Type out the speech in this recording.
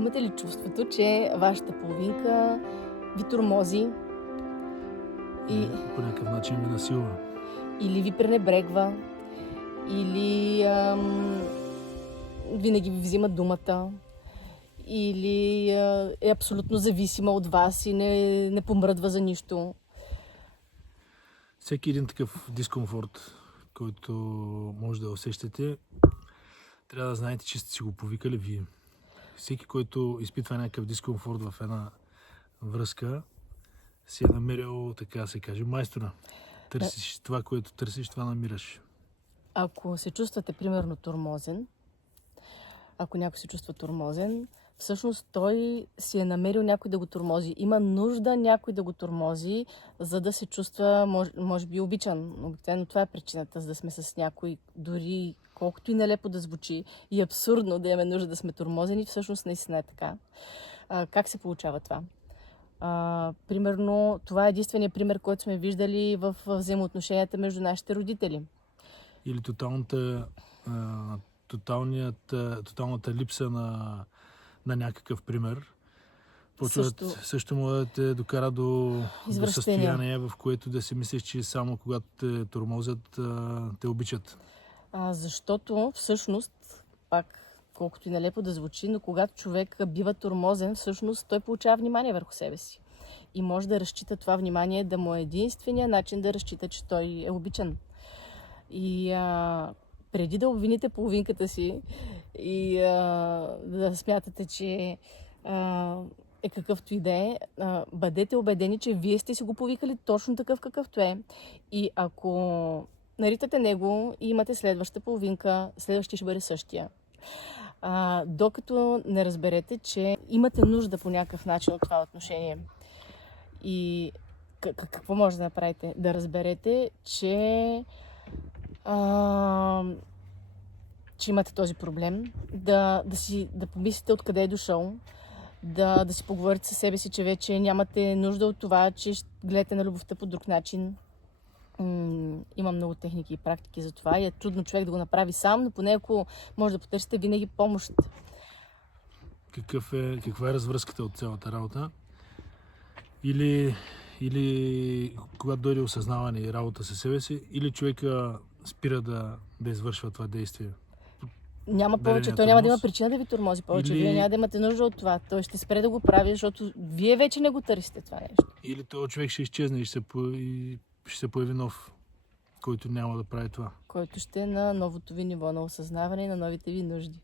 Имате ли чувството, че вашата половинка ви тормози и, По някакъв начин ви насилва? или ви пренебрегва, или винаги ви взима думата, или е абсолютно зависима от вас и не помръдва за нищо? Всеки един такъв дискомфорт, който може да усещате, трябва да знаете, че сте си го повикали вие. Всеки, който изпитва някакъв дискомфорт в една връзка, си е намерил, така да се каже, майстора. Търсиш това, което търсиш, това намираш. Ако се чувствате, примерно, тормозен, ако някой се чувства тормозен, всъщност той си е намерил някой да го тормози. Има нужда някой да го тормози, за да се чувства, може би, обичан. Обикновено това е причината, за да сме с някой, дори колкото и нелепо да звучи и абсурдно да имаме нужда да сме тормозени, всъщност наистина е така. Как се получава това? Примерно, това е единственият пример, който сме виждали в взаимоотношенията между нашите родители. Или тоталната липса на някакъв пример. Също може да те докара до състояние, в което да си мислиш, че само когато те тормозят, те обичат. Защото всъщност, пак колкото и нелепо да звучи, но когато човек бива тормозен, всъщност той получава внимание върху себе си. И може да разчита това внимание да му е единствения начин да разчита, че той е обичан. И преди да обвините половинката си и да смятате, че е какъвто и да е, бъдете убедени, че вие сте си го повикали точно такъв какъвто е. И ако наритате него и имате следваща половинка, следващия ще бъде същия. Докато не разберете, че имате нужда по някакъв начин от това отношение. И какво може да направите? Да разберете, че имате този проблем, да помислите откъде е дошъл, да си поговорите със себе си, че вече нямате нужда от това, че гледате на любовта по друг начин. Има много техники и практики за това и е трудно човек да го направи сам, но поне ако може да потърсите винаги помощ. Каква е развръзката от цялата работа? Или когато дойде осъзнаване и работа със себе си, или човека спира да извършва това действие? Няма повече, той няма да има причина да ви тормози повече. Вие няма да имате нужда от това. Той ще спре да го прави, защото вие вече не го търсите това нещо. Или този човек ще изчезне и ще се появи нов, който няма да прави това. Който ще е на новото ви ниво на осъзнаване и на новите ви нужди.